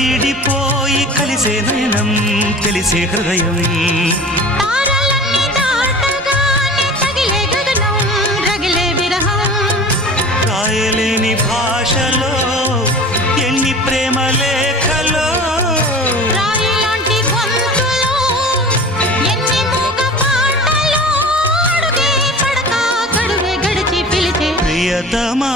ఈడిపోయి కలిసే నయనం తెలిసే హృదయం రాయలేని భాషలో ఎన్ని ప్రేమ లేఖలో ప్రియతమా